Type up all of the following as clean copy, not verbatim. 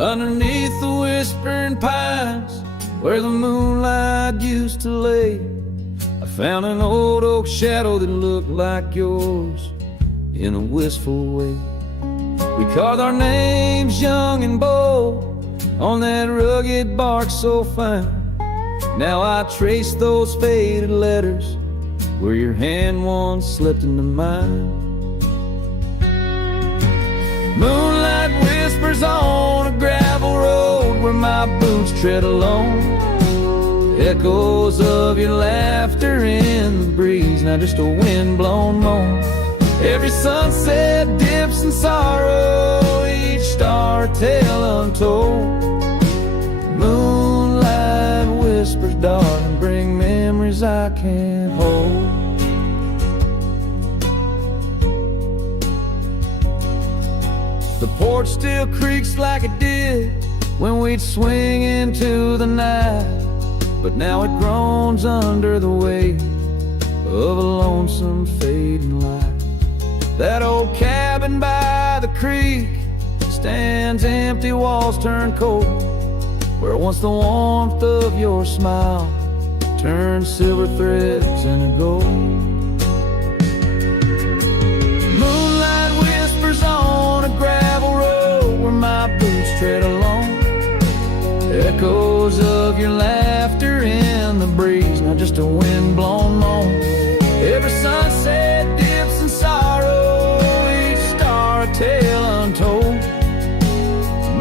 Underneath the whispering pines, where the moonlight used to lay, I found an old oak shadow that looked like yours in a wistful way. We carved our names young and bold on that rugged bark so fine. Now I trace those faded letters where your hand once slipped into mine. Moonlight whispers on a gravel road where my boots tread alone. Echoes of your laughter in the breeze, not just a wind-blown moan. Every sunset dips in sorrow, each star a tale untold. Moonlight whispers, darling, bring memories I can't hold. The porch still creaks like it did when we'd swing into the night, but now it groans under the weight of a lonesome fading light. That old cabin by the creek stands empty, walls turn cold, where once the warmth of your smile turned silver threads into gold. Moonlight whispers on a gravel road where my boots tread alone. Echoes of your laughter in the breeze, not just a wind-blown moan. Every sunset dips in sorrow, each star a tale untold.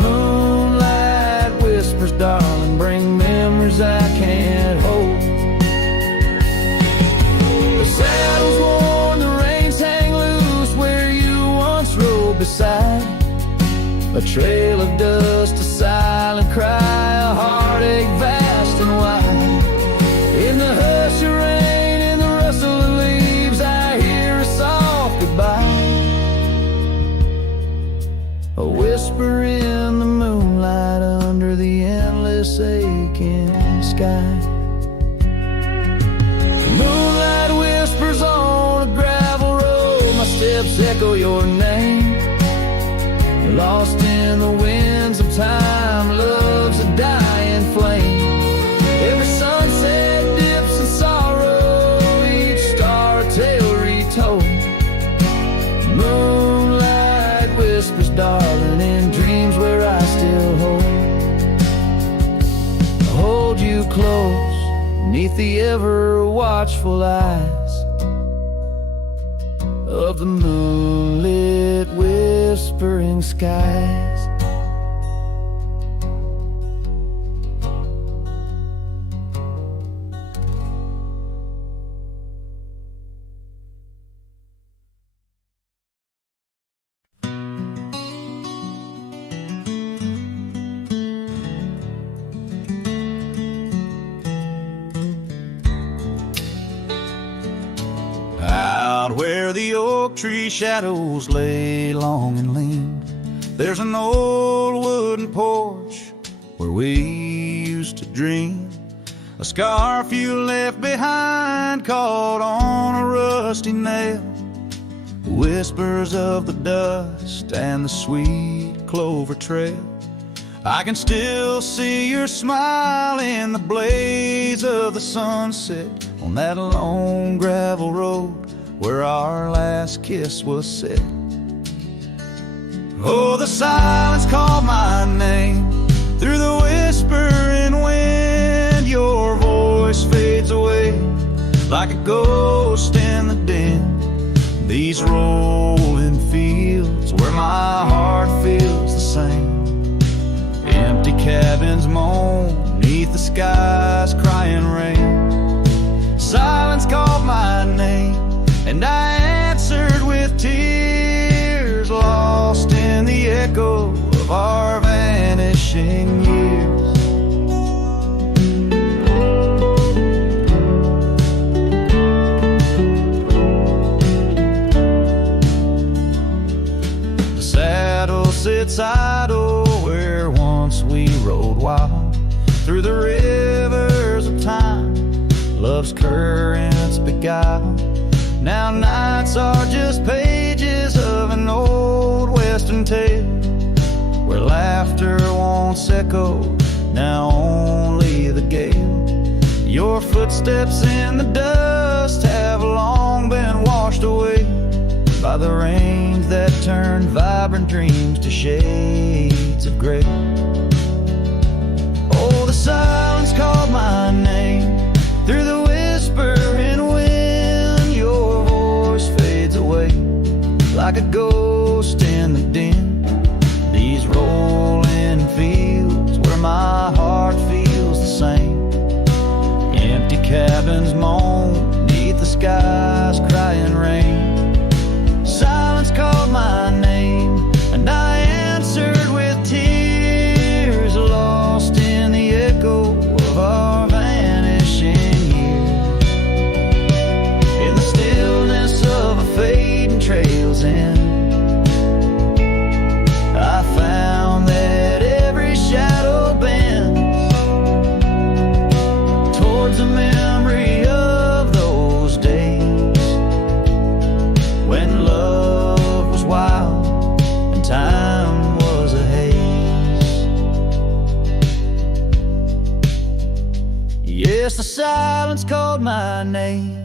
Moonlight whispers, darling, bring memories I can't hold. The saddle's worn, the reins hang loose where you once rode beside. A trail of dust, a silent cry, a heartache vast and wide. In the hush of rain, in the rustle of leaves, I hear a soft goodbye. A whisper in the moonlight under the endless aching sky. Moonlight whispers on a gravel road, my steps echo your name. Lost in the winds of time, love's a dying flame. Every sunset dips in sorrow, each star a tale retold. Moonlight whispers, darling, in dreams where I still hold you close, neath the ever watchful eyes of the moonlit whispering skies. Out where the oak tree shadows lay long and lean, there's an old wooden porch where we used to dream. A scarf you left behind caught on a rusty nail. Whispers of the dust and the sweet clover trail. I can still see your smile in the blaze of the sunset on that lone gravel road where our last kiss was set. Oh, the silence called my name through the whispering wind. Your voice fades away like a ghost in the din. These rolling fields where my heart feels the same. Empty cabins moan neath the sky's crying rain. Silence called my name and I answered with tears, lost in the echo of our vanishing years. The saddle sits idle where once we rode wild through the rivers of time, love's currents beguile. Now nights are just pages of an old western tale where laughter won't once echoed, now only the gale. Your footsteps in the dust have long been washed away by the rains that turned vibrant dreams to shades of gray. Oh, the silence called my name through the whispering wind. Your voice fades away like a ghost in the din. These rolling fields where my heart feels the same. Empty cabins moan beneath the sky's crying rain. Silence called my name and I answered with tears, lost in the echo of our vanishing years. In the stillness of a fading trail's end, I found that every shadow bends towards the memory of those days when love was wild and time was a haze. Yes, the silence called my name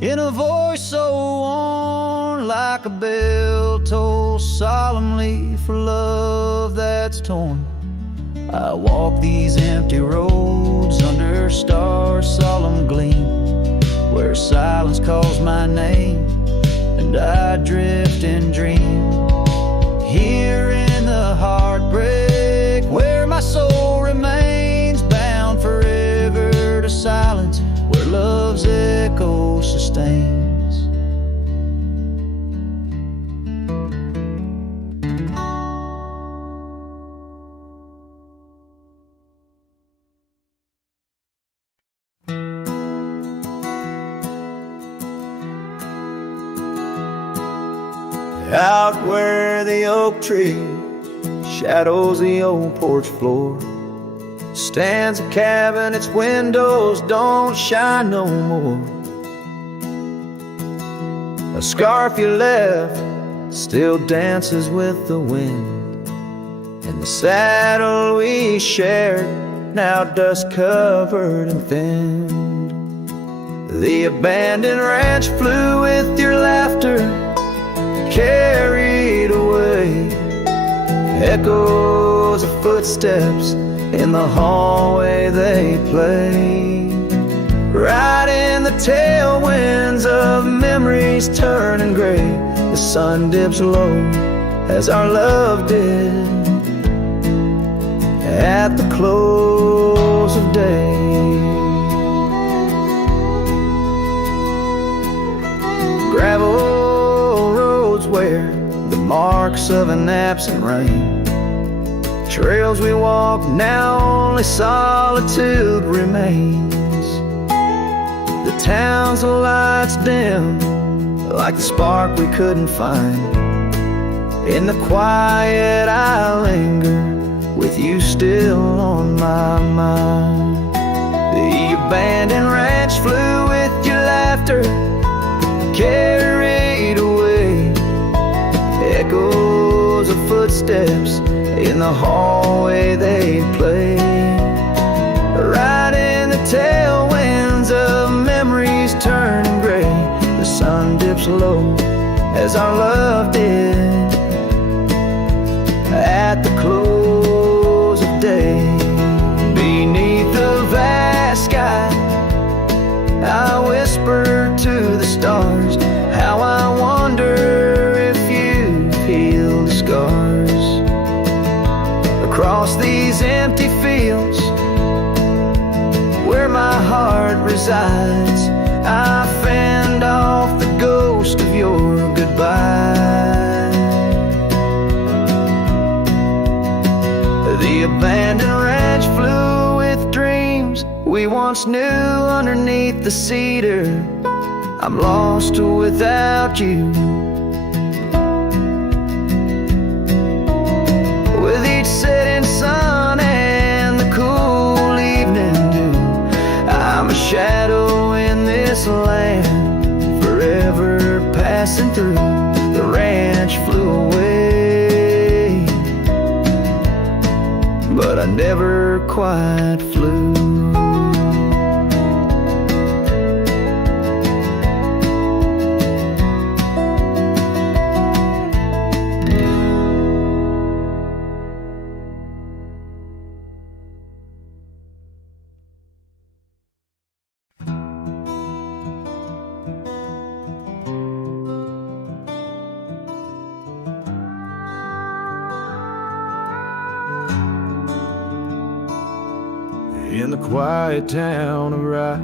in a voice so worn, like a bell toll solemnly for love that's torn. I walk these empty roads under stars' solemn gleam, where silence calls my name and I drift and dream. Here in the heartbreak where my soul remains bound forever to silence, where love's echo sustains. Out where the oak tree shadows the old porch floor, stands a cabin, its windows don't shine no more. A scarf you left still dances with the wind, and the saddle we shared now dust covered and thinned. The abandoned ranch flew with your laughter, carried away. Echoes of footsteps in the hallway they play. Right in the tailwinds of memories turning gray, the sun dips low as our love did at the close of day. Gravel roads where the marks of an absent rain, trails we walk now only solitude remains. The town's lights dim like the spark we couldn't find. In the quiet I linger with you still on my mind. The abandoned ranch flew with your laughter, carried away. Echoes of footsteps in the hallway they play. Right in the tailwinds of memories turning gray, the sun dips low as our love did at the close of day. Beneath the vast sky I whisper to the stars how I wonder if you've healed the scars. Across these empty fields where my heart resides, I fend off the ghost of your goodbye. The abandoned ranch flew with dreams we once knew underneath the cedar. I'm lost without you. With each setting sun and the cool evening dew, I'm a shadow in this land, forever passing through. The ranch flew away, but I never quite flew. In the quiet town of Rye,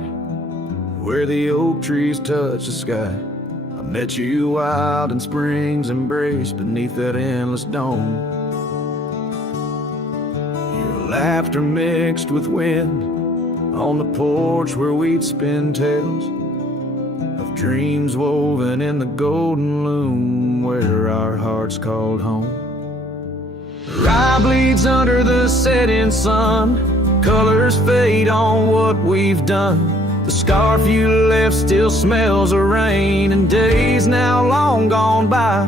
where the oak trees touch the sky, I met you wild in spring's embrace beneath that endless dome. Your laughter mixed with wind on the porch where we'd spin tales of dreams woven in the golden loom where our hearts called home. Rye bleeds under the setting sun, colors fade on what we've done. The scarf you left still smells of rain and days now long gone by.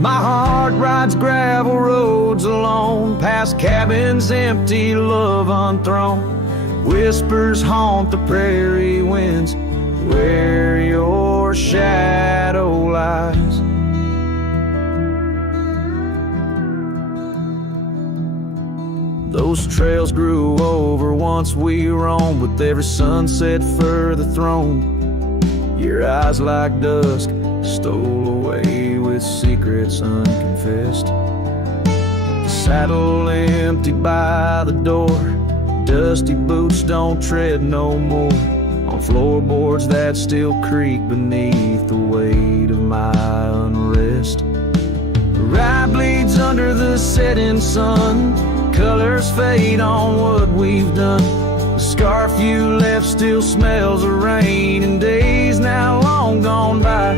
My heart rides gravel roads alone, past cabins empty, love unthrown. Whispers haunt the prairie winds where your shadow lies. Those trails grew over once we roamed, with every sunset further thrown. Your eyes like dusk stole away with secrets unconfessed. The saddle emptied by the door, dusty boots don't tread no more on floorboards that still creak beneath the weight of my unrest. Rye bleeds under the setting sun, colors fade on what we've done. The scarf you left still smells of rain and days now long gone by.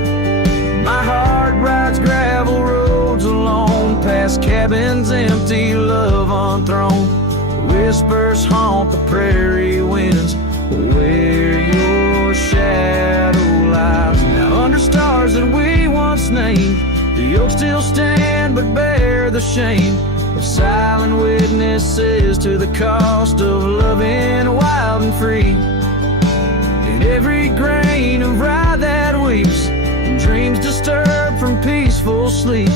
My heart rides gravel roads alone, past cabins empty, love unthrown. Whispers haunt the prairie winds where your shadow lies. Now under stars that we once named, the oaks still stand but bear the shame of silent witnesses to the cost of loving wild and free. In every grain of rye that weeps, and dreams disturbed from peaceful sleep,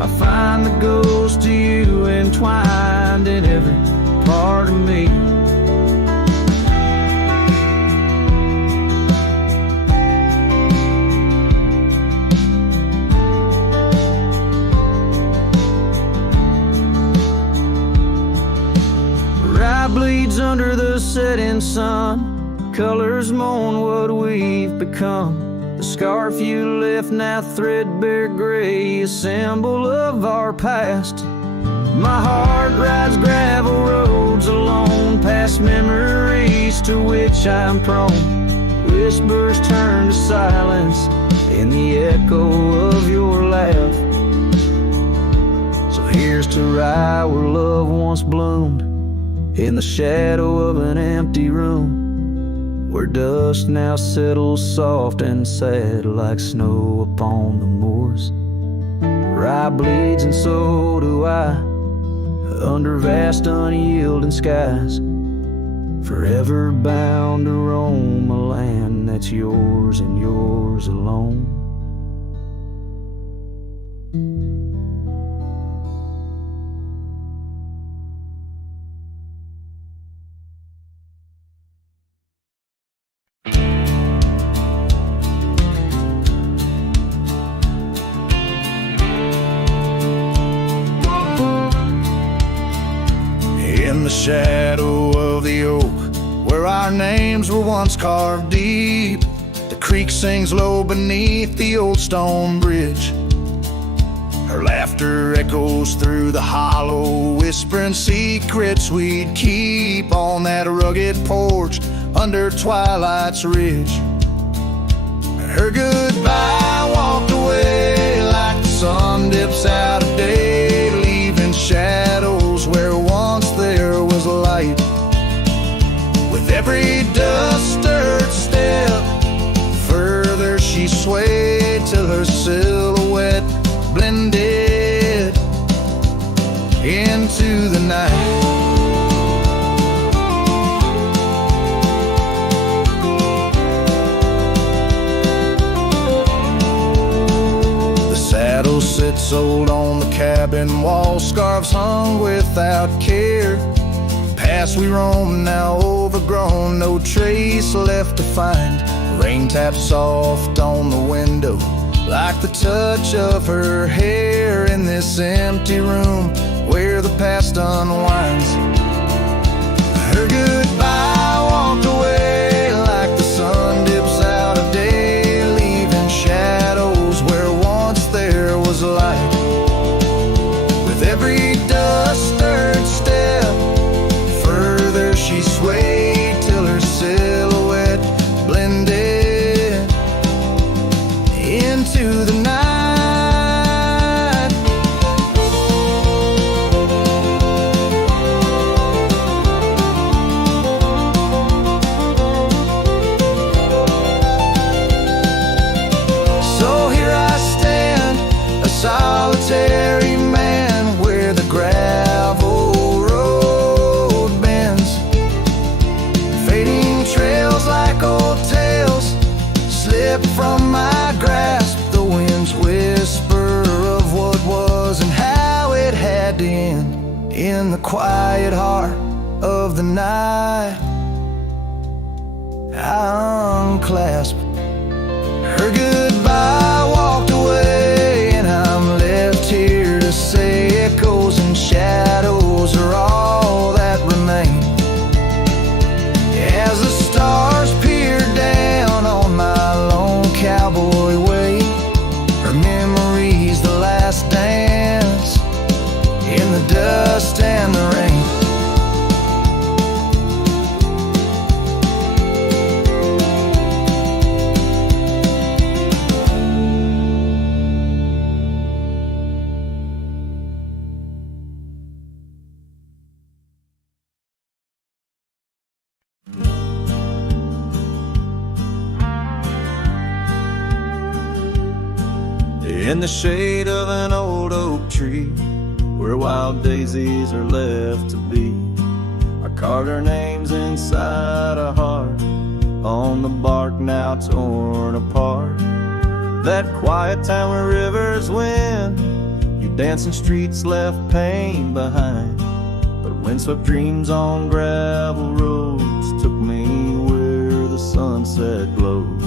I find the ghost of you entwined in every part of me. Bleeds under the setting sun, colors mourn what we've become. The scarf you left now threadbare gray, a symbol of our past. My heart rides gravel roads alone, past memories to which I'm prone. Whispers turn to silence in the echo of your laugh. So here's to Rye where love once bloomed, in the shadow of an empty room, where dust now settles soft and sad like snow upon the moors. Rye bleeds and so do I, under vast unyielding skies, forever bound to roam a land that's yours and yours alone. In the shadow of the oak, where our names were once carved deep, the creek sings low beneath the old stone bridge. Her laughter echoes through the hollow, whispering secrets we'd keep on that rugged porch under twilight's ridge. Her goodbye walked away like the sun dips out of day, leaving shadows where once there was light. With every dust-stirred step, further she swayed till her silhouette blended into the night. sold on the cabin wall, scarves hung without care. Past we roam, now overgrown, no trace left to find. Rain taps soft on the window, like the touch of her hair in this empty room where the past unwinds. Her goodbye walked away like the sun dips out of day, leaving shadows where once there was light. With every dust-stirred step, further she swayed till her silhouette blended into the night. So here I stand, a solitary man, where the gravel road bends. Fading trails like old tales slip from my grasp. The wind's whisper of what was and how it had to end in the quiet heart of the night. I unclasped her goodbye, walked away, and I'm left here to say echoes and shadows are all that remain. As the stars peer down on my lone cowboy way, her memories, the last dance in the dust and the rain. In the shade of an old oak tree, where wild daisies are left to be, I carved our names inside a heart on the bark now torn apart. That quiet town where rivers win, your dancing streets left pain behind. But windswept dreams on gravel roads took me where the sunset glows.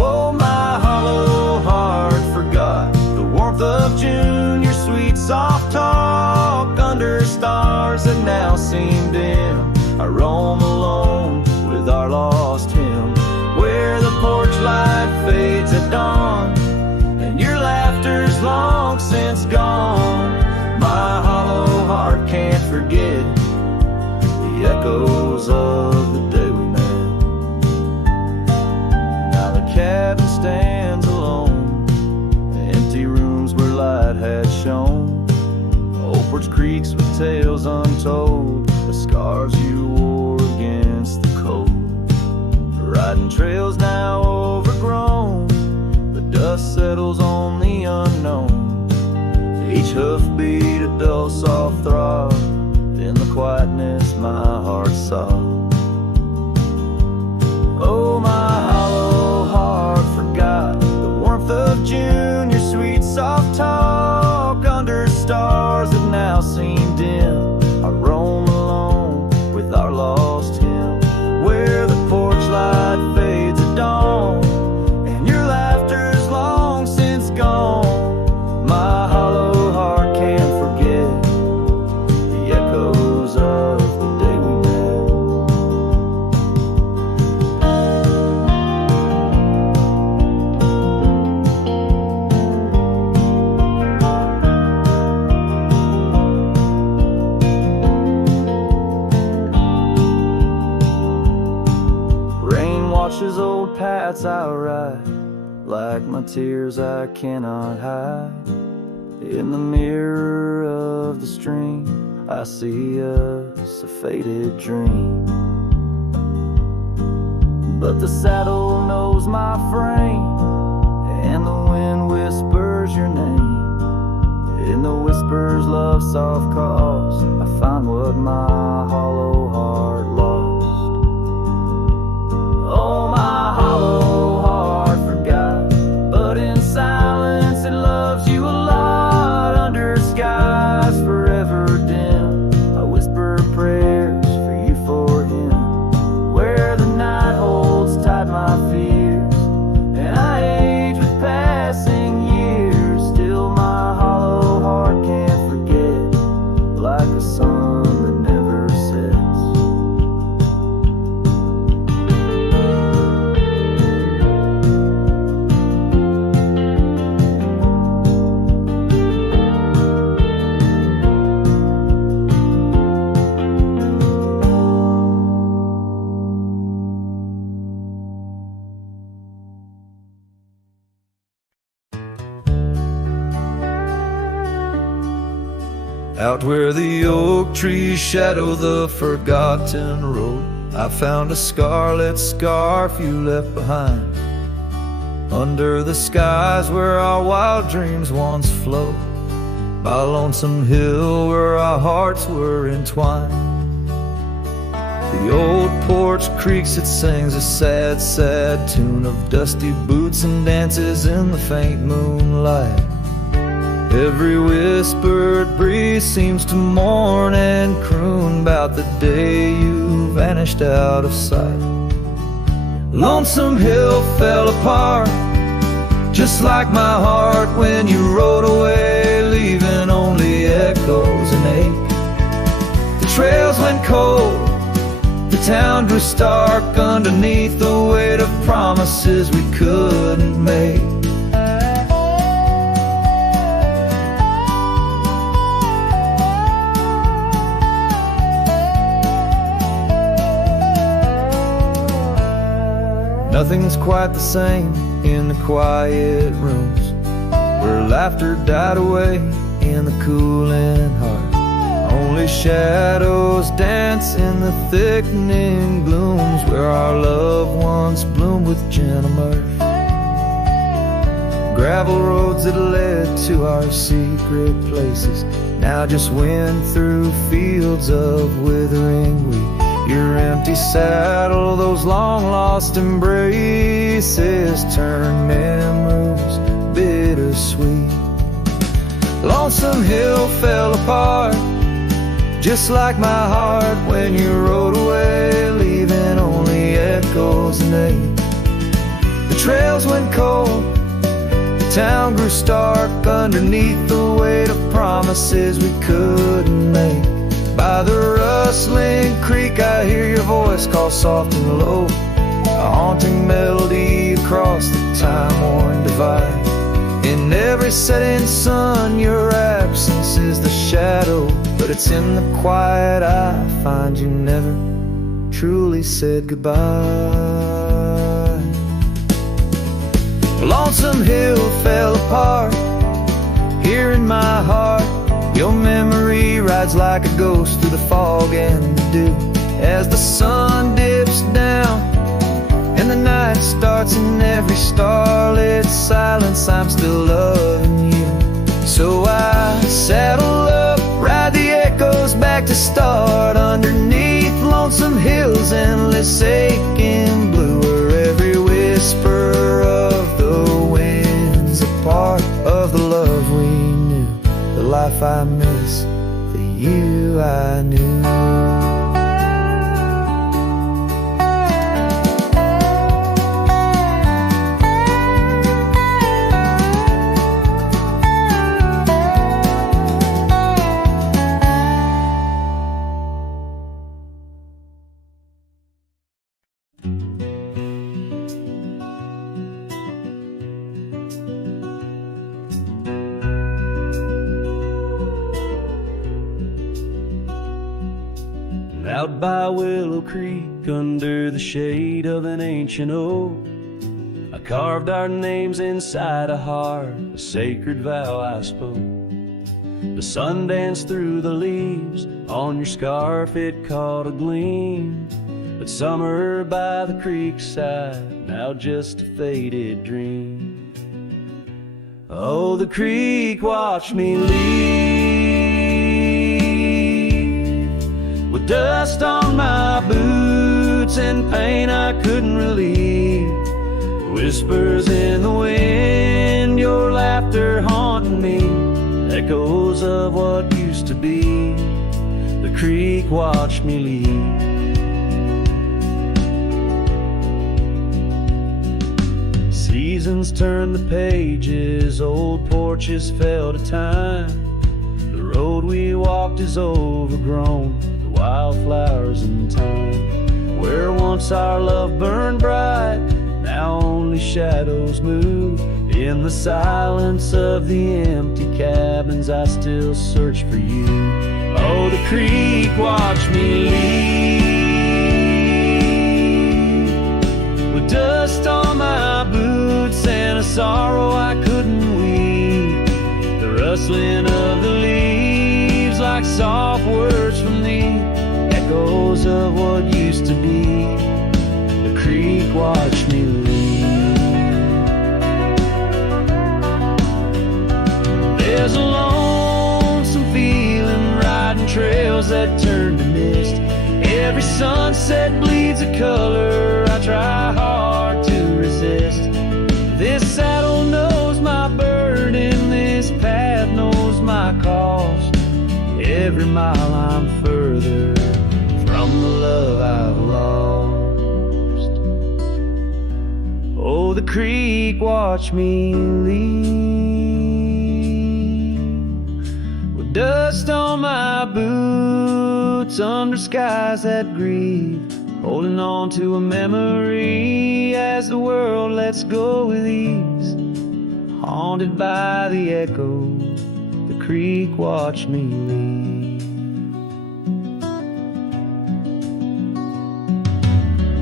Oh, my hollow heart forgot the warmth of June, your sweet soft talk under stars that now seem dim. I roam alone with our lost hymn, where the porch light fades at dawn and your laughter's long since gone. My hollow heart can't forget the echoes of the day we met. Now the cabin stands alone, the empty rooms where light had shone, old porch creaks with tales untold, the scars you wore against the cold. Riding trails now overgrown, the dust settles on the unknown. Each hoofbeat a dull soft throb, in the quietness my heart sobbed. Oh, my hollow heart forgot the warmth of June, your sweet soft talk under stars that now seem dim. I roam alone with our lost hymn, where the porch light fades at dawn and your laughter's long since gone. My hollow heart can't forget the echoes of the day we met. Rain washes old paths I ride, like my tears I cannot hide. In the mirror of the stream, I see us a faded dream. But the saddle knows my frame, and the wind whispers your name. In the whispers love soft calls, I find what my hollow heart lost. Oh, my hollow heart forgot, but in silence it Out where the oak trees shadow the forgotten road, I found a scarlet scarf you left behind. Under the skies where our wild dreams once flowed, by a lonesome hill where our hearts were entwined. The old porch creaks, it sings a sad, sad tune of dusty boots and dances in the faint moonlight. Every whispered breeze seems to mourn and croon about the day you vanished out of sight. Lonesome hill fell apart, just like my heart when you rode away, leaving only echoes and ache. The trails went cold, the town grew stark underneath the weight of promises we couldn't make. Nothing's quite the same in the quiet rooms where laughter died away in the cooling heart. Only shadows dance in the thickening glooms where our love once bloomed with gentle mirth. Gravel roads that led to our secret places now just wind through fields of withering wheat. Your empty saddle, those long-lost embraces turn memories bittersweet. Lonesome hill fell apart, just like my heart when you rode away, leaving only echoes and ache. The trails went cold, the town grew stark underneath the weight of promises we couldn't make. By the rustling creek I hear your voice call soft and low, a haunting melody across the time-worn divide. In every setting sun your absence is the shadow, but it's in the quiet I find you never truly said goodbye. Lonesome hill fell apart, here in my heart your memory rides like a ghost through the fog and the dew. As the sun dips down and the night starts, in every starlit silence I'm still loving you. So I saddle up, ride the echoes back to start, underneath lonesome hills, endless aching blue, where every whisper of the wind's a part of the love we knew, the life I miss, the you I knew. Out by Willow Creek, under the shade of an ancient oak, I carved our names inside a heart, a sacred vow I spoke. The sun danced through the leaves, on your scarf it caught a gleam, but summer by the creekside, now just a faded dream. Oh, the creek watched me leave, with dust on my boots and pain I couldn't relieve. Whispers in the wind, your laughter haunting me, echoes of what used to be. The creek watched me leave. Seasons turned the pages, old porches fell to time. The road we walked is overgrown, the wildflowers in time. Where once our love burned bright, now only shadows move. In the silence of the empty cabins, I still search for you. Oh, the creek watched me leave, with dust on my boots and a sorrow I couldn't weep. The rustling of the leaves like like soft words from thee, echoes of what used to be. The creek watched me leave. There's a lonesome feeling riding trails that turn to mist. Every sunset bleeds a color I try hard to resist. This saddle knows my burden, this path knows my cost. Every mile I'm further from the love I've lost. Oh, the creek watched me leave, with dust on my boots under skies that grieve, holding on to a memory as the world lets go with ease. Haunted by the echo, the creek watched me leave.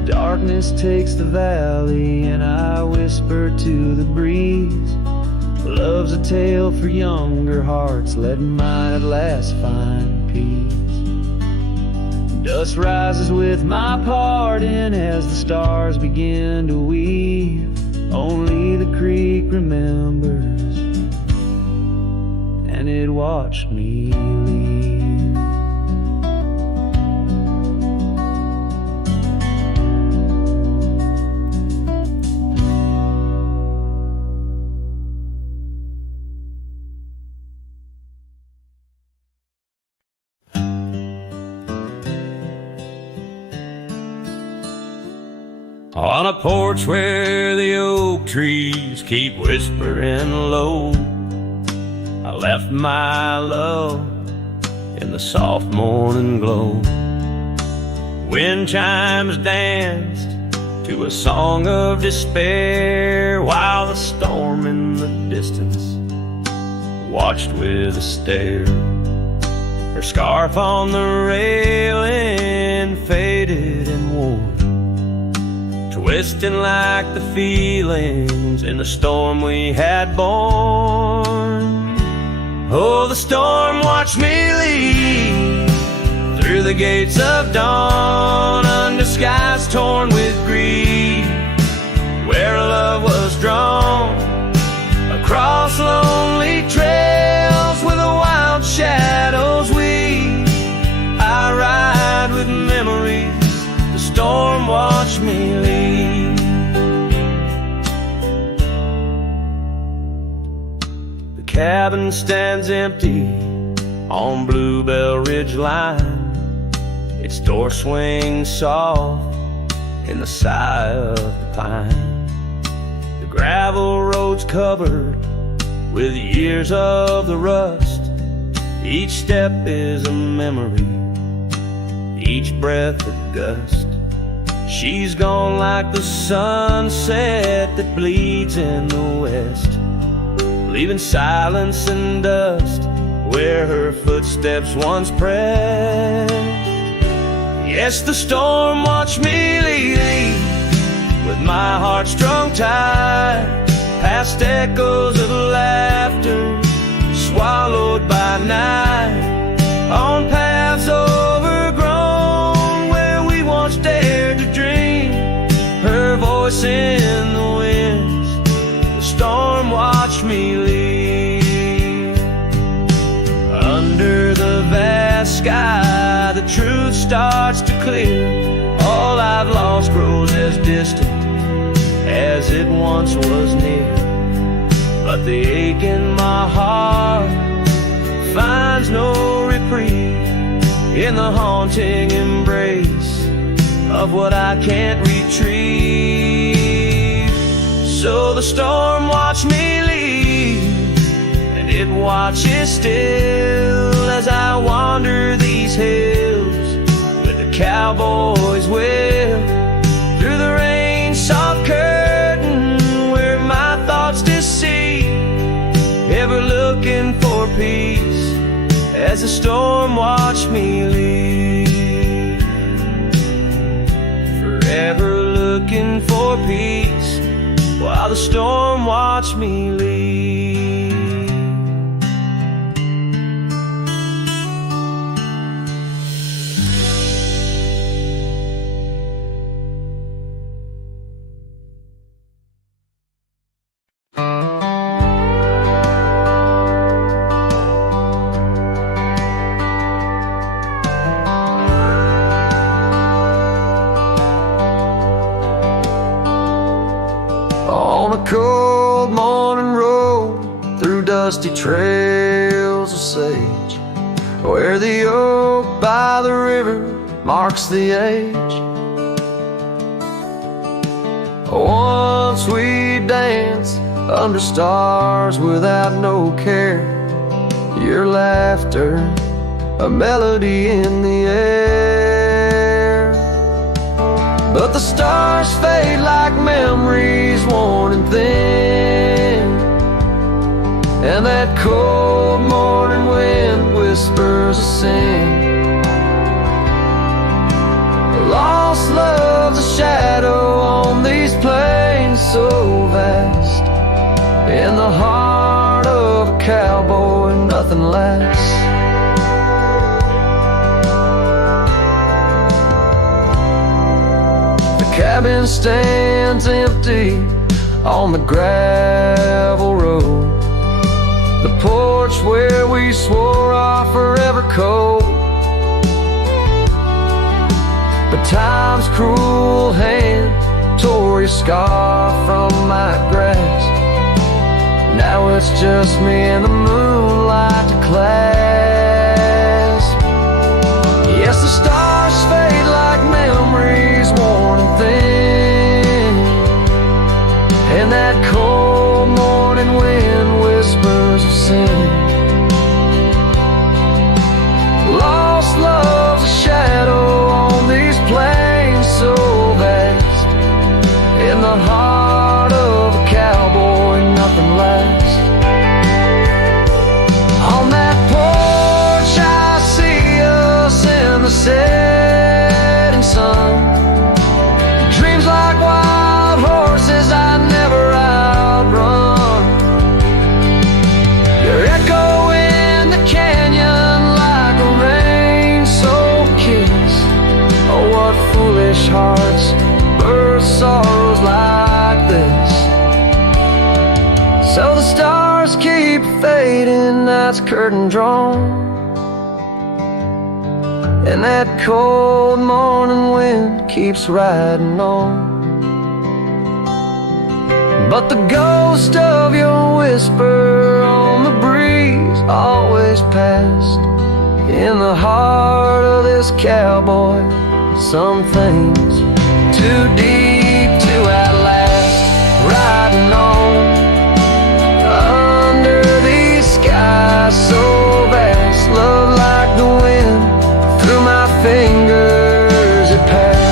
Darkness takes the valley and I whisper to the breeze, love's a tale for younger hearts, let mine at last find peace. Dust rises with my pardon as the stars begin to weave. Only the creek remembers, and it watched me leave. On a porch where the oak trees keep whispering low, I left my love in the soft morning glow. Wind chimes danced to a song of despair, while the storm in the distance watched with a stare. Her scarf on the railing faded and wore, twisting like the feelings in the storm we had born. Oh, the storm watched me leave through the gates of dawn, under skies torn with grief, where love was drawn, across lonely trails where the wild shadows weave. I ride with memories, the storm watched me leave. The cabin stands empty on Bluebell Ridge line, its door swings soft in the sigh of the pine. The gravel road's covered with years of the rust, each step is a memory, each breath a gust. She's gone like the sunset that bleeds in the west, leaving silence and dust where her footsteps once pressed. Yes, the storm watched me leave, with my heart strung tight, past echoes of laughter swallowed by night, on paths overgrown where we once dared to dream. Her voice in the winds, the storm watched me leave. Under the vast sky, the truth starts to clear. All I've lost grows as distant as it once was near, but the ache in my heart finds no reprieve in the haunting embrace of what I can't retrieve. So the storm watched me leave, and it watches still as I wander these hills with the cowboy's will, through the rain soft curtain where my thoughts deceive, ever looking for peace as the storm watched me leave. Forever looking for peace while the storm watched me leave. dusty trails of sage, where the oak by the river marks the age. Once we danced under stars without no care, your laughter, a melody in the air. But the stars fade like memories worn and thin, and that cold morning wind whispers a sin. Lost love's a shadow on these plains so vast, in the heart of a cowboy nothing lasts. The cabin stands empty on the gravel road, the porch where we swore our forever code. But time's cruel hand tore your scar from my grasp. Now it's just me and the moonlight to clasp. Yes, the stars fade like memories worn and thin, and that cold morning wind whispers of sin. Lost love's a shadow on these plains so vast, in the heart of a cowboy nothing lasts. On that porch I see us in the setting sun, dreams like wild horses I never outrun. Your echo in the canyon like a rain-soaked kiss. Oh, what foolish hearts birth sorrows like this. So the stars keep fading, night's curtain drawn, and that cold morning wind keeps riding on. But the ghost of your whisper on the breeze always passed, in the heart of this cowboy some things too deep to outlast. Riding on under these skies so vast, love like the wind through my fingers it passed.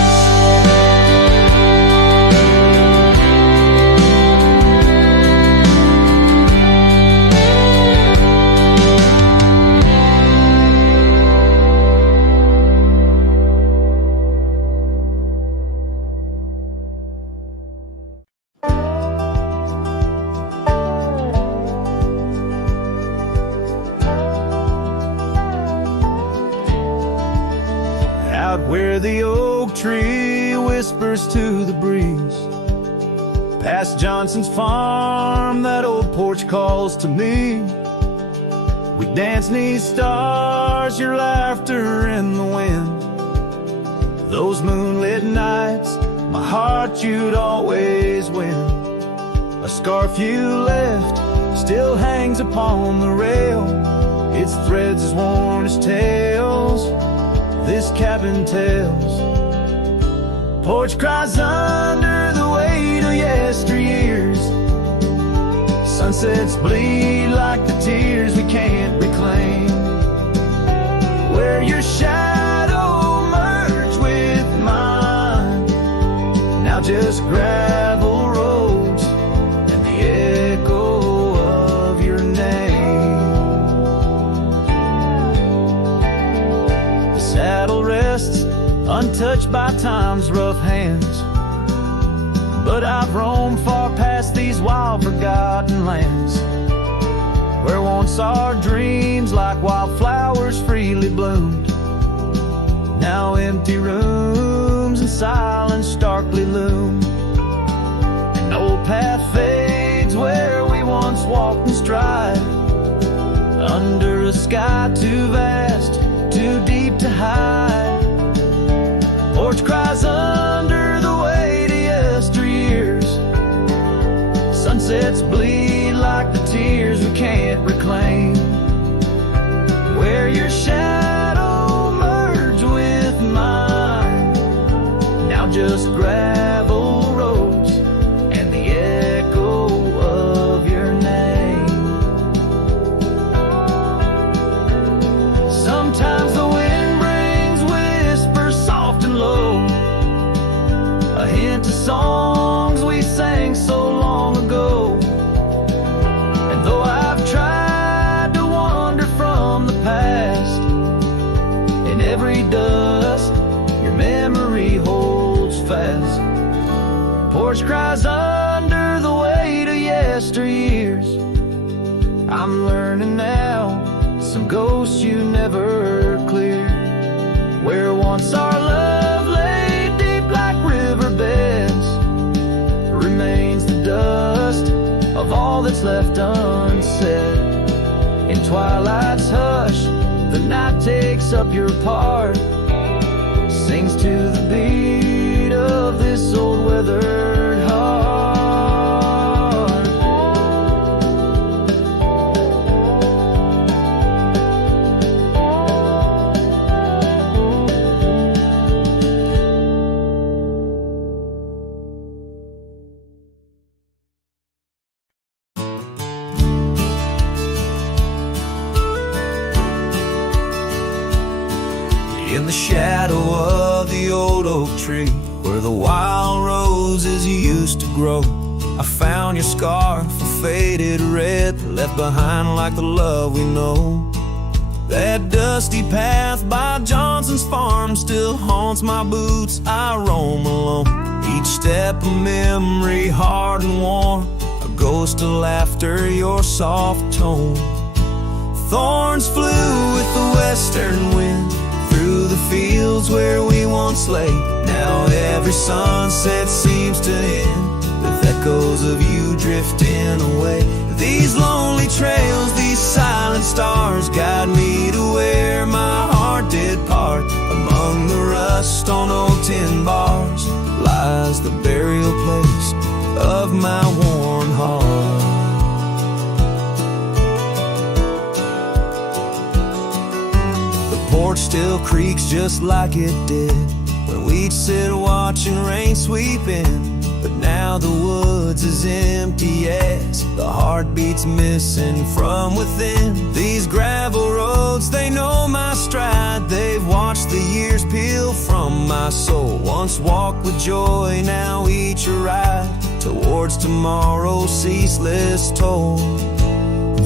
Where the oak tree whispers to the breeze, past Johnson's farm that old porch calls to me. We dance 'neath stars, your laughter in the wind. Those moonlit nights, my heart you'd always win. A scarf you left still hangs upon the rail, its threads as worn as tales this cabin tells. Porch cries under the weight of yesteryears, sunsets bleed like the tears we can't reclaim. Where your shadow merged with mine, now just gravel roads and the echo of your name. The saddle rests untouched by time's rough hands, but I've roamed far past these wild forgotten lands, where once our dreams like wildflowers freely bloomed. Now empty rooms and silence starkly loom. An old path fades where we once walked in stride, under a sky too vast, too deep to hide. Porch cries under the weight of yesteryears, sunsets bleed like the tears we can't recall. claim, where your shadow merged with mine. Now just gravel roads and the echo of your name. Sometimes the wind brings whispers soft and low, a hint of songs we sang so long ago. And though I've tried to wander from the past, in every dust your memory holds fast. Porch cries under the weight of yesteryears. I'm learning now, some ghosts you never cleared. Where once our love lay deep like riverbeds, remains the dust of all that's left unsaid. In twilight's hush, the night takes up your part, sings to the beat of this old weathered heart. In the shadow of the old oak tree, where the wild roses used to grow, I found your scarf, a faded red, left behind like the love we know. That dusty path by Johnson's farm still haunts my boots, I roam alone. Each step a memory, hard and warm, a ghost of laughter, your soft tone. Thorns flew with the western wind through the fields where we once lay. Now every sunset seems to end with echoes of you drifting away. These lonely trails, these silent stars, guide me to where my heart did part. Among the rust on old tin bars lies the burial place of my worn heart. Porch still creaks just like it did when we'd sit watching rain sweep in. But now the woods is empty as the heartbeat's missing from within. These gravel roads, they know my stride, they've watched the years peel from my soul. Once walked with joy, now each a ride towards tomorrow's ceaseless toll.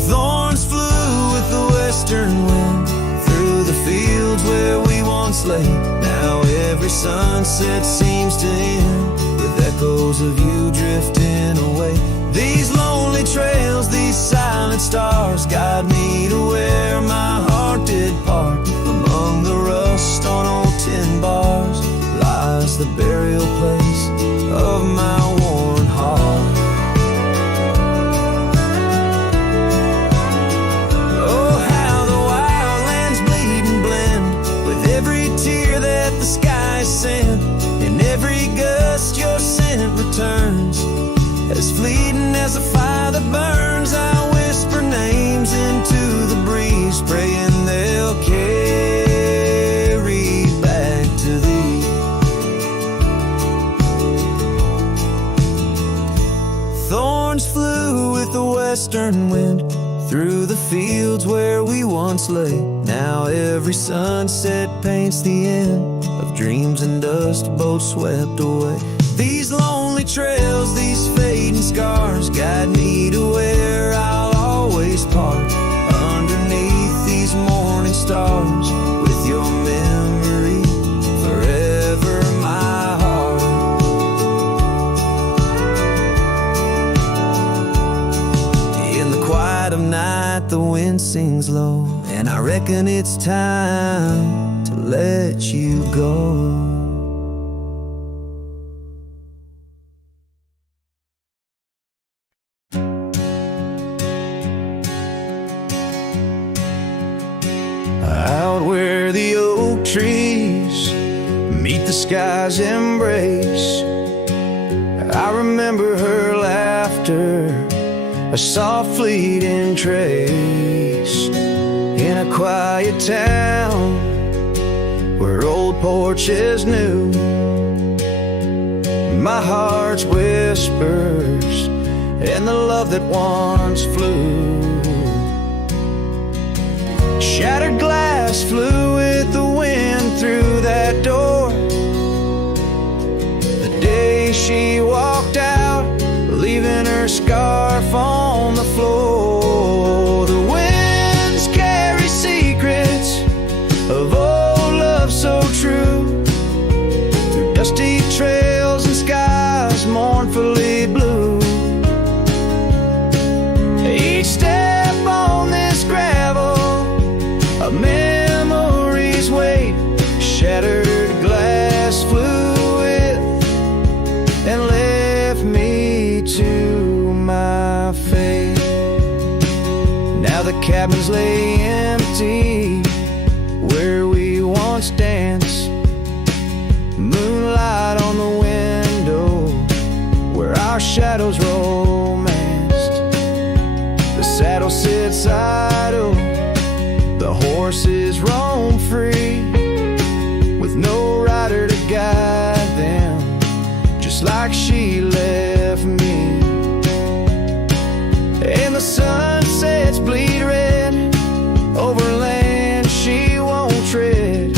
Thorns flew with the western wind through the fields where we once lay. Now every sunset seems to end with echoes of you drifting away. These lonely trails, these silent stars, guide me to where my heart did part. Among the rust on old tin bars lies the burial place of my worn heart. The sky is sent, in every gust your scent returns. As fleeting as a fire that burns, I whisper names into the breeze, praying they'll carry back to thee. Thorns flew with the western wind through the fields where we once lay. Now every sunset paints the end of dreams and dust, both swept away. These lonely trails, these fading scars, guide me to where I'll always part. Underneath these morning stars, with your memory forever my heart. In the quiet of night, the wind sings low, and I reckon it's time to let you go. Out where the oak trees meet the sky's embrace, I remember her laughter, a soft fleeting trace. in a quiet town where old porches new. My heart's whispers and the love that once flew. Shattered glass flew with the wind through that door the day she walked out, leaving her scarf on the floor. The winds carry secrets of old love so true, through dusty trails and skies mournfully blue. Each step on this gravel, a memory's weight. Shattered glass flew with and left me to my fate. Now the cabins lay empty where we once danced. Moonlight on the window where our shadows romanced. The saddle sits idle, the horses roam free, with no rider to guide them, just like she left me. And the sunsets bleed red over land she won't tread.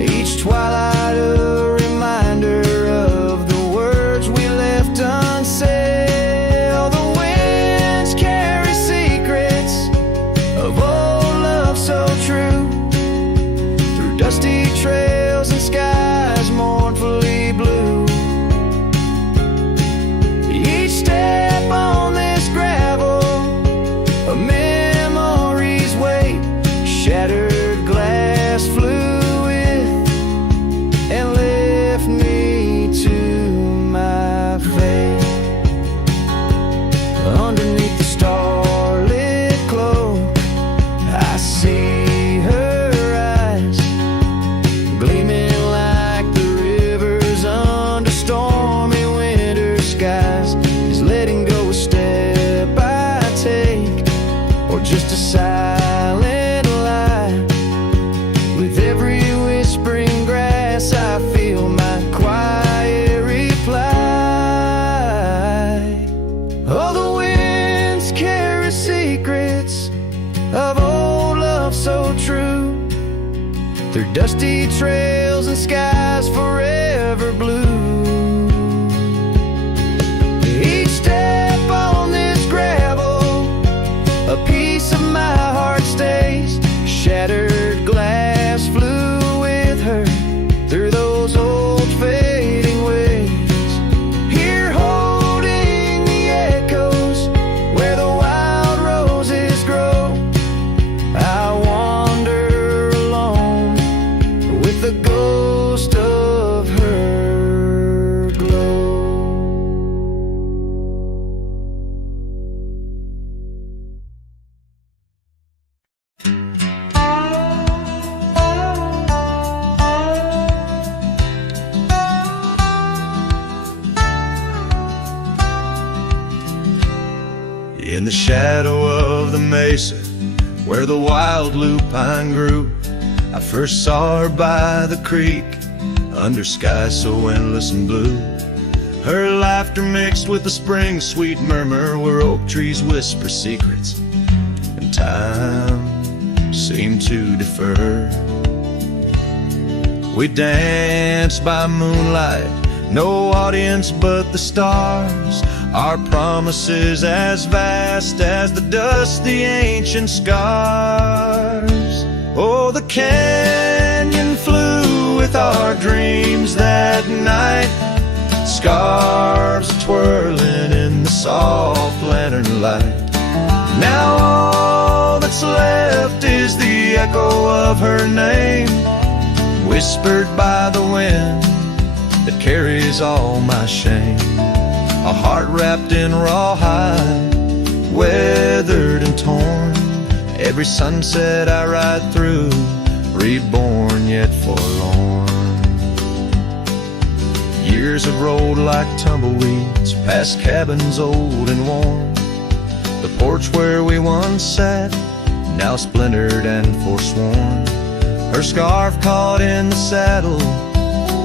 Each twilight a reminder of the words we left unsaid. All the winds carry secrets of old love so true, through dusty trails and skies mournfully blue. Each step on this gravel, a memory's weight. Shattered glass flew with and left me to my fate. Underneath the starlit cloak, I see her eyes, gleaming like the rivers under stormy winter skies. Is letting go a step I take, or just a silent lie? With every whispering grass I feel my quiet reply. Oh, the winds carry secrets of old love so true, through dusty trails and skies forever blue. Each step on this gravel, a piece of my heart stays. Shattered glass flew with her through those old fading ways. Here holding the echoes where the wild roses grow, I wander alone with the ghost of her glow. In the shadow of the mesa where the wild lupine grew, I first saw her by the creek under skies so endless and blue. Her laughter mixed with the spring sweet murmur where oak trees whisper secrets and time seemed to defer. We danced by moonlight, no audience but the stars, our promises as vast as the dust, the ancient scars. Oh, the canyon flew with our dreams that night, scarves twirling in the soft lantern light. Now all that's left is the echo of her name, whispered by the wind that carries all my shame. A heart wrapped in rawhide, weathered and torn. Every sunset I ride through, reborn yet forlorn. Years have rolled like tumbleweeds past cabins old and worn. The porch where we once sat, now splintered and forsworn. Her scarf caught in the saddle,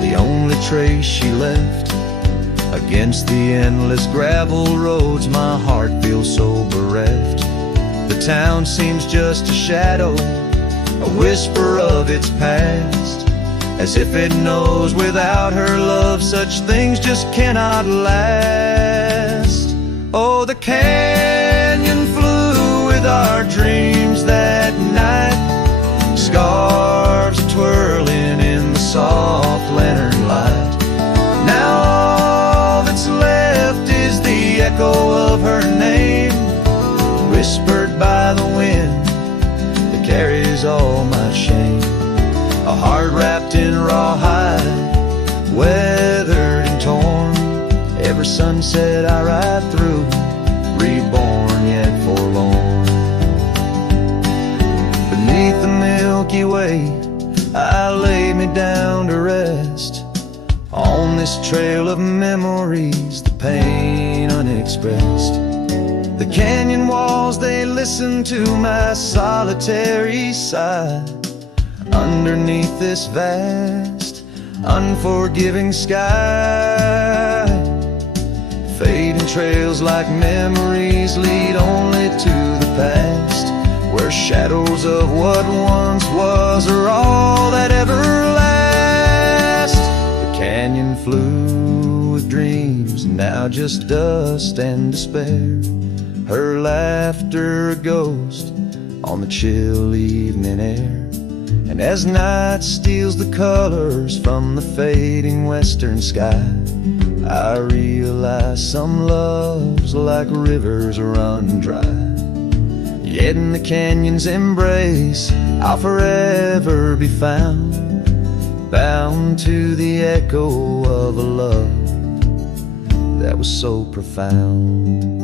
the only trace she left. Against the endless gravel roads, my heart feels so bereft. The town seems just a shadow, a whisper of its past, as if it knows without her love such things just cannot last. Oh, the canyon flew with our dreams that night, scarves twirling in the soft lantern light. Now all that's left is the echo of her name, whispered by the wind that carries all my shame. A heart wrapped in rawhide, weathered and torn. Every sunset I ride through, reborn yet forlorn. Beneath the Milky Way, I lay me down to rest. On this trail of memories, the pain unexpressed. The canyon walls, they listen to my solitary sigh. Underneath this vast, unforgiving sky, fading trails like memories lead only to the past, where shadows of what once was are all that ever last. The canyon flew with dreams, now just dust and despair. Her laughter a ghost on the chill evening air. And as night steals the colors from the fading western sky, I realize some loves like rivers run dry. Yet in the canyon's embrace, I'll forever be found, bound to the echo of a love that was so profound.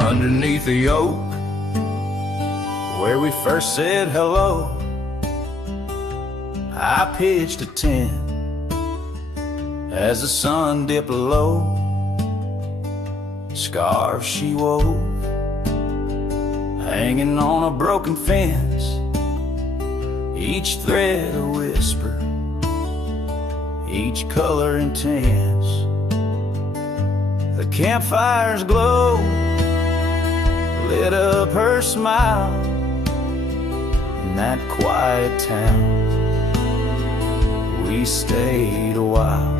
Underneath the oak, where we first said hello, I pitched a tent as the sun dipped low. Scarves she wove, hanging on a broken fence, each thread a whisper, each color intense. The campfire's glow lit up her smile in that quiet town. We stayed a while,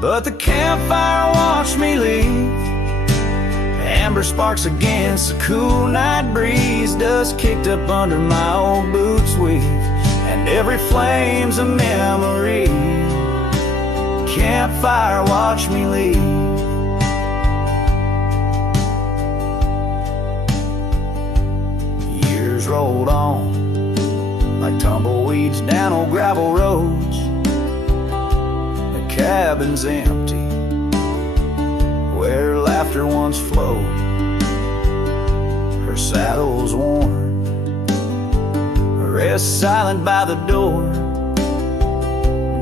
but the campfire watched me leave. Amber sparks against the cool night breeze, dust kicked up under my old boots weave, and every flame's a memory. Campfire watched me leave. Rolled on like tumbleweeds down old gravel roads. The cabin's empty where laughter once flowed. Her saddle's worn, rests silent by the door.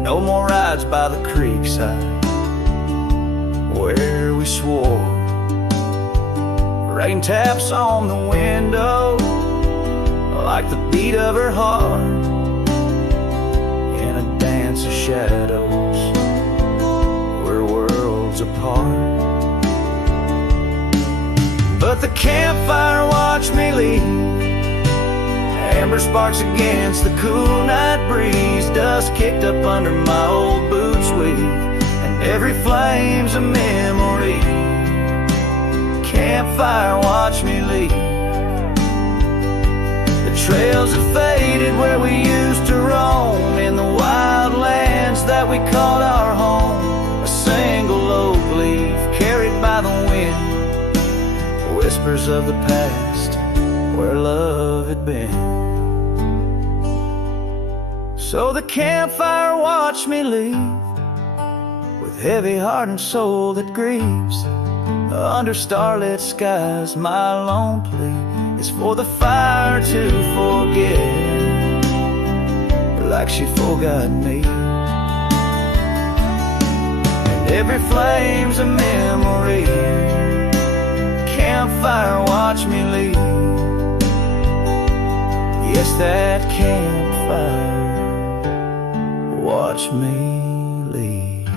No more rides by the creekside where we swore. Rain taps on the window like the beat of her heart in a dance of shadows, we're worlds apart. But the campfire watched me leave. Amber sparks against the cool night breeze, dust kicked up under my old boots weave, and every flame's a memory. Campfire watched me leave. Trails have faded where we used to roam, in the wild lands that we called our home. A single oak leaf carried by the wind, whispers of the past where love had been. So the campfire watched me leave, with heavy heart and soul that grieves. under starlit skies. My lone plea is for the fire to forget, like she forgot me. And every flame's a memory. Campfire, watch me leave. Yes, that campfire, watch me leave.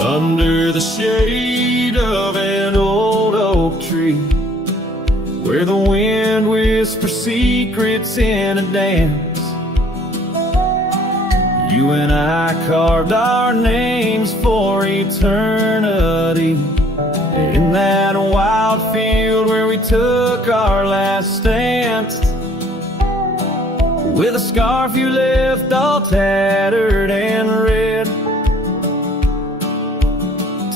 Under the shade of an old oak tree, where the wind whispers secrets in a dance, you and I carved our names for eternity. In that wild field where we took our last stance, with a scarf you left all tattered and red,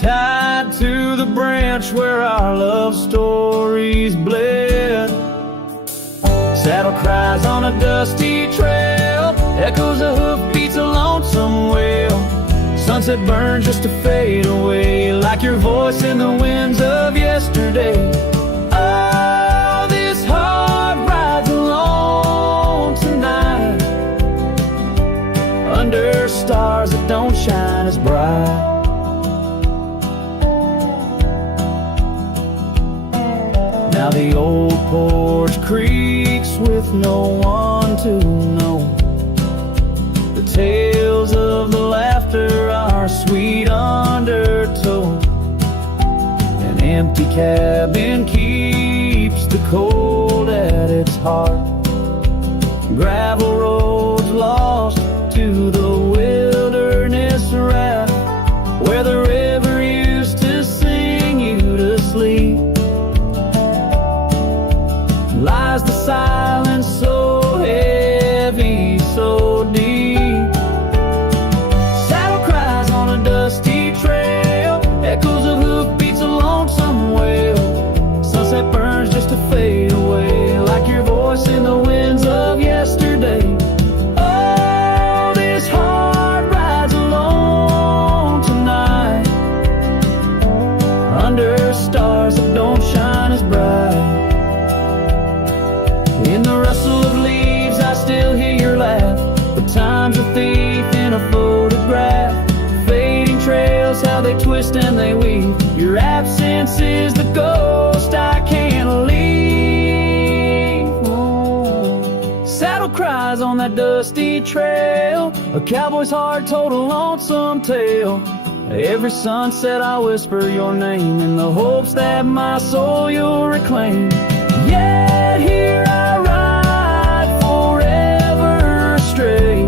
tied to the branch where our love stories bled. Saddle cries on a dusty trail, echoes of hoofbeats, a lonesome wail. Sunset burns just to fade away, like your voice in the winds of yesterday. Oh, this heart rides alone tonight, under stars that don't shine as bright. Now the old porch creaks with no one to know. The tales of the laughter are sweet undertow. An empty cabin keeps the cold at its heart. Gravel roads lost to the wilderness raft, where the river used to sing you to sleep. Lies the silence so heavy, so deep. Saddle cries on a dusty trail, echoes of hoofbeats, a lonesome wail. Sunset burns just to fade away, like your voice in the winds of yesterday. Oh, this heart rides alone tonight, under stars that don't shine as bright. In the rustle of leaves I still hear your laugh, but time's a thief in a photograph. Fading trails, how they twist and they weave. Your absence is the ghost I can't leave. Oh. Saddle cries on that dusty trail, a cowboy's heart told a lonesome tale. Every sunset I whisper your name, in the hopes that my soul you'll reclaim. Yeah, here I ride forever astray,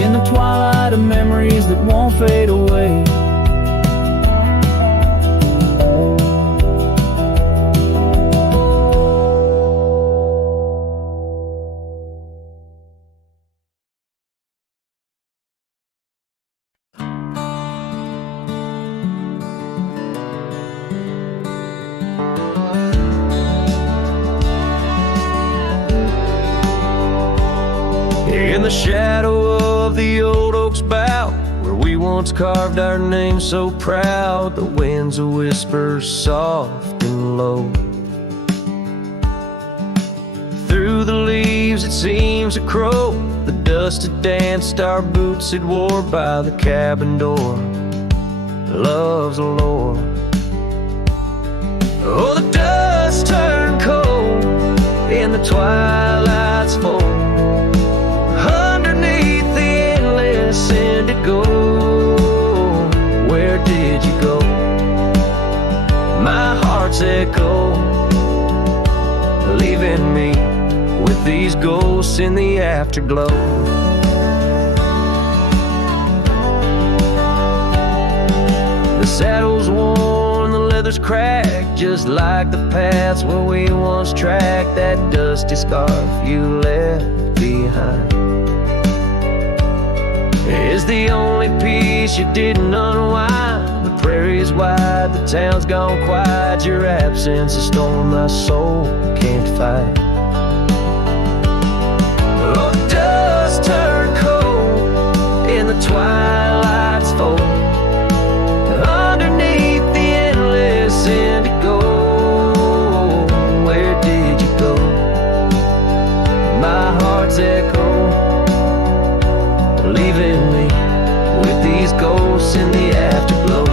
in the twilight of memories that won't fade away. In the shadow of the old oak's bough, where we once carved our name so proud, the wind's a whisper soft and low. Through the leaves it seems to crow, the dust had danced our boots had wore by the cabin door. Love's a lore. Oh, the dust turned cold in the twilight's fold, underneath the endless indigo. Where did you go? My heart's echo, leaving me with these ghosts in the afterglow. The saddle's worn, the leather's cracked, just like the paths where we once tracked. That dusty scarf you left behind is the only piece you didn't unwind. The prairie's wide, the town's gone quiet. Your absence has stolen my soul, can't fight. Oh, the dust turned cold in the twilight's fold. Underneath the endless indigo, where did you go? My heart's echo, leaving me with these ghosts in the afterglow.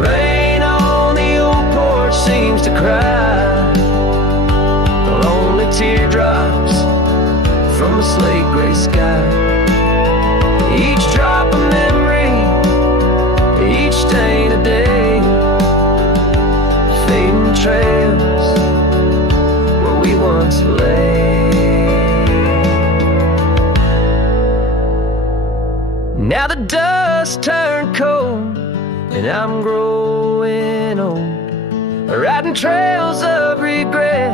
Rain on the old porch seems to cry, lonely teardrops from a slate gray sky. Each drop a memory, each stain a day, fading trails where we once lay. Now the dust turned cold and I'm growing old, riding trails of regret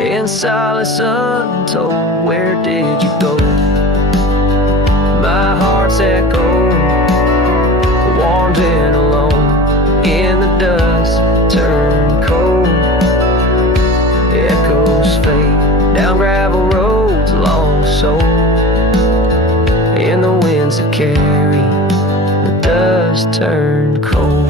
in solace untold. Where did you go? My heart's echo, wandering alone in the dust turned cold. Echoes fade down gravel roads long so, in the winds that carry the dust turned cold.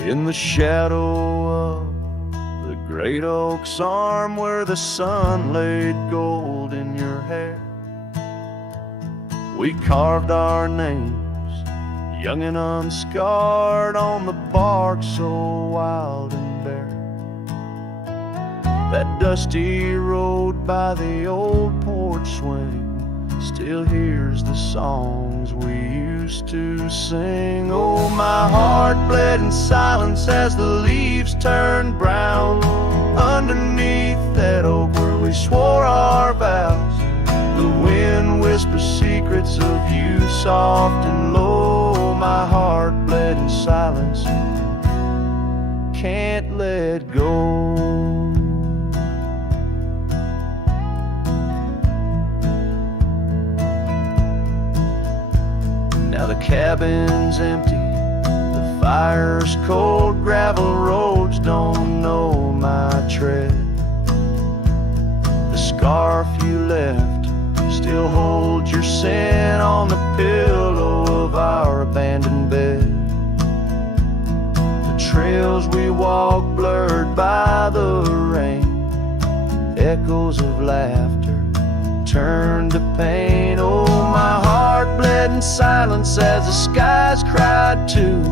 In the shadow of the great oak's arm, where the sun laid gold in your hair, we carved our names, young and unscarred, on the bark so wild and bare. That dusty road by the old porch swing still hears the songs we used to sing. Oh, my heart bled in silence as the leaves turned brown underneath that oak where we swore our vows. The wind whispers secrets of you soft and low. My heart bled in silence, can't let go. Now the cabin's empty, the fire's cold, gravel roads don't know my tread. The scarf you left still holds your scent on the pillow of our abandoned bed. The trails we walk blurred by the rain, echoes of laughter turned to pain. Oh, my heart bled in silence as the skies cried too.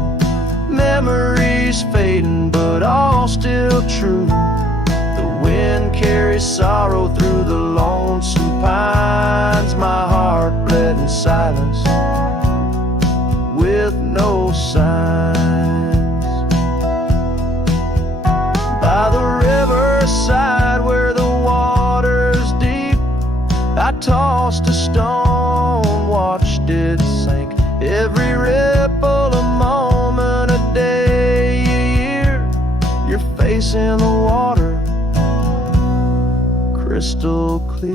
Memories fading, but all still true. The wind carries sorrow through the lonesome pines. My heart bled in silence with no signs. By the riverside where the water's deep, I tossed a stone, watched it sink. Every ripple a moment, a day, a year. Your face in the water, crystal clear.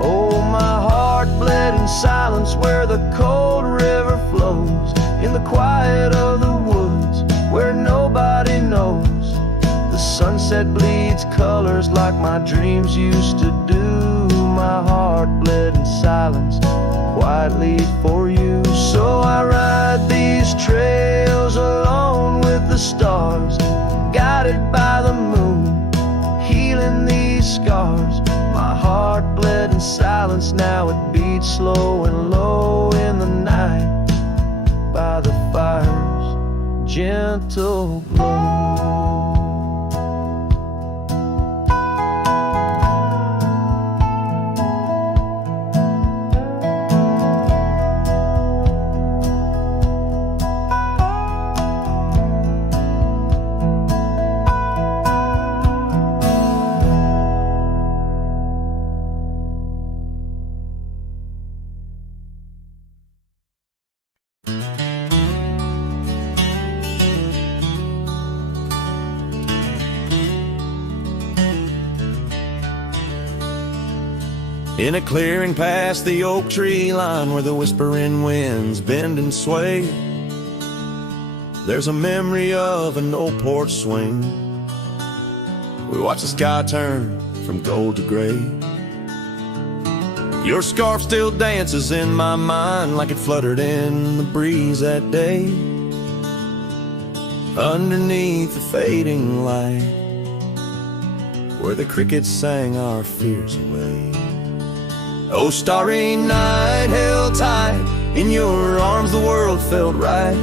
Oh, my heart bled in silence where the cold river flows, in the quiet of the woods where nobody knows. The sunset bleeds colors like my dreams used to do. My heart bled in silence quietly for you. So I ride these trails alone with the stars, guided by the moon, healing these scars. My heart bled in silence, now it beats slow and low in the night by the fire's gentle glow. In a clearing past the oak tree line where the whispering winds bend and sway, there's a memory of an old porch swing. We watch the sky turn from gold to gray. Your scarf still dances in my mind like it fluttered in the breeze that day. Underneath the fading light, where the crickets sang our fears away. Oh, starry night, held tight in your arms, the world felt right.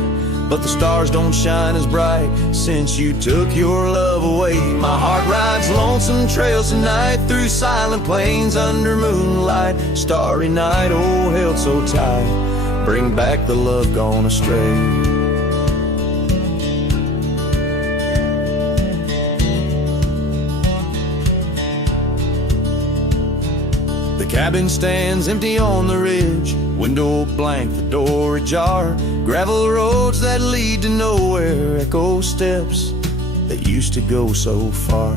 But the stars don't shine as bright since you took your love away. My heart rides lonesome trails tonight through silent plains under moonlight. Starry night, oh, held so tight, bring back the love gone astray. The cabin stands empty on the ridge, window blank, the door ajar. Gravel roads that lead to nowhere, echo steps that used to go so far.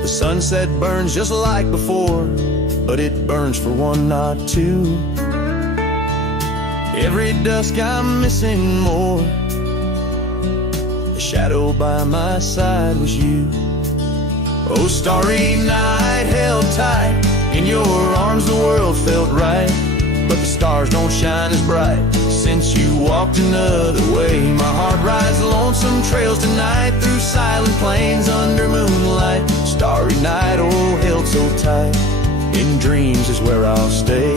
The sunset burns just like before, but it burns for one, not two. Every dusk I'm missing more. The shadow by my side was you. Oh, starry night, held tight in your arms, the world felt right. But the stars don't shine as bright since you walked another way. My heart rides lonesome trails tonight through silent plains under moonlight. Starry night, oh, held so tight, in dreams is where I'll stay.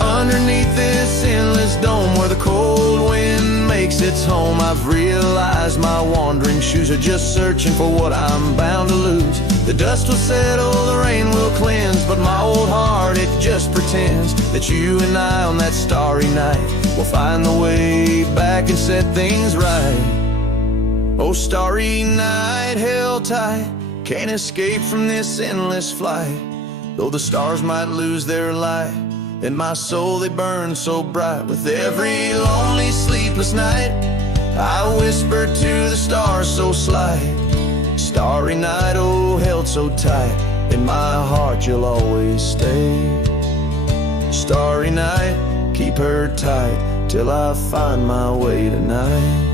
Underneath this endless dome where the cold wind makes its home, I've realized my wandering shoes are just searching for what I'm bound to lose. The dust will settle, the rain will cleanse, but my old heart, it just pretends that you and I on that starry night will find the way back and set things right. Oh, starry night, held tight, can't escape from this endless flight. Though the stars might lose their light, in my soul they burn so bright. With every lonely sleepless night, I whisper to the stars so slight. Starry night, oh, held so tight, in my heart you'll always stay. Starry night, keep her tight till I find my way tonight.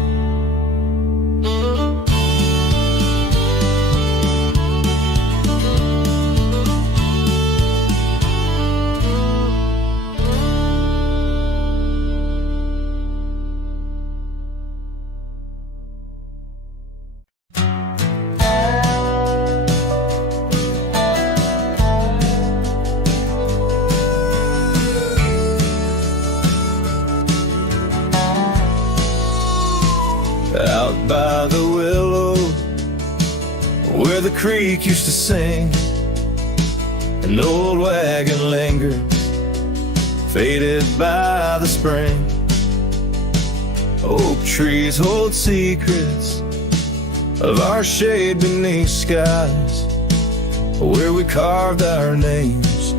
Out by the willow, where the creek used to sing, an old wagon lingered, faded by the spring. Oak trees hold secrets of our shade beneath skies, where we carved our names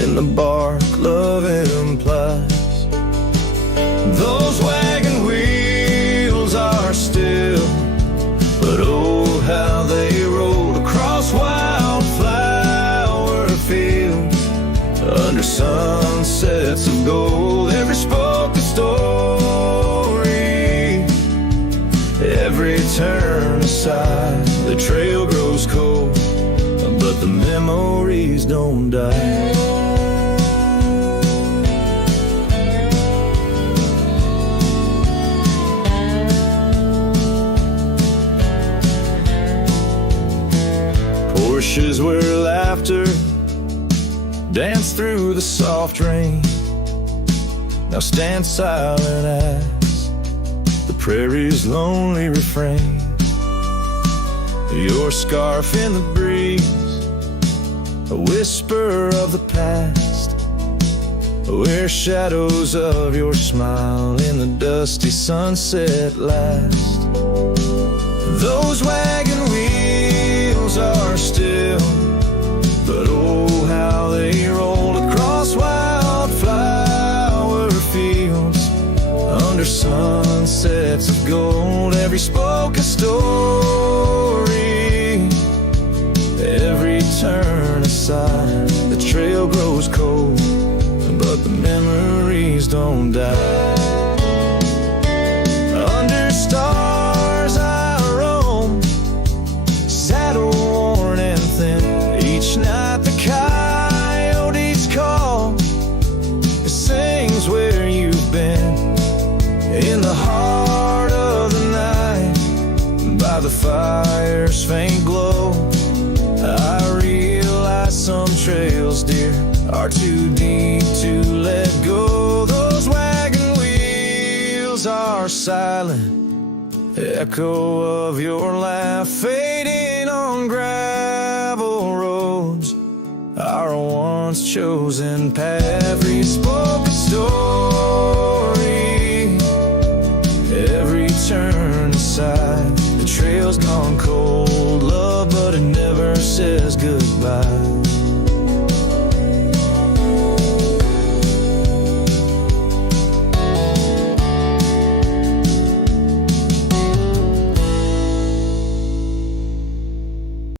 in the bark love implies. Those wagon wheels are still, but oh, how they rolled across wildflower fields under sunsets of gold. Every spoke a story, every turn aside, the trail grows cold, but the memories don't die. dance through the soft rain. Now stand silent as the prairie's lonely refrain. Your scarf in the breeze, a whisper of the past, where shadows of your smile in the dusty sunset last. Those wagon wheels are still, but oh how they roll across wildflower fields, under sunsets of gold. Every spoke a story, every turn aside. The trail grows cold, but the memories don't die. Under stars I roam, saddle worn and thin. Each night the coyotes call, it sings where you've been. In the heart of the night, by the fire's faint glow, I realize some trails, dear, are too deep to let go. Those wagon wheels are silent, echo of your laugh fading on gravel roads. Our once chosen path, we spoke a story, every turn aside. The trail's gone cold, love, but it never says goodbye.